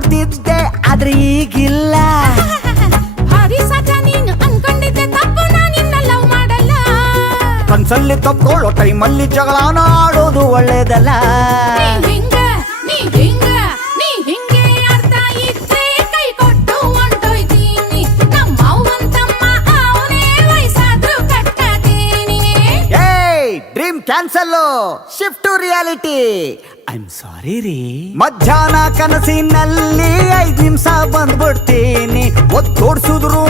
ನೋಡ್ತಿದ್ದೆ ಆದ್ರೆ ಈಗಿಲ್ಲ. ಭಾರಿ ಸಜ ನೀನು ಅನ್ಕೊಂಡಿದ್ದೆ ತಪ್ಪು, ನಾನಿನ್ನ ಲವ್ ಮಾಡಲ್ಲ. ಕನ್ಸಲ್ಲಿ ತಪ್ಕೊಳ್ಳೋ ಟೈಮಲ್ಲಿ ಜಗಳನ ಆಡೋದು ಒಳ್ಳೇದಲ್ಲ. ನೀ ಹಿಂಗೆ ಅರ್ಥ ಇದ್ರೆ ಕೈ ಕೊಟ್ಟು ಹೊಂಟೋಯ್ತೀನಿ. ನಮ್ಮ ಅವ್ವಂತಮ್ಮ ಅವನೇ ವಯಸ್ಸಾದ್ರೂ ಕಟ್ಟತೀನಿ. ಏಯ್ dream cancel, shift to reality. I am sorry ರೀ. ಮಧ್ಯಾಹ್ನ ಕನಸಿನಲ್ಲಿ 5 ನಿಮಿಷ ಬಂದ್ಬಿಡ್ತೀನಿ. ಒತ್ತೋಡ್ಸಿದ್ರು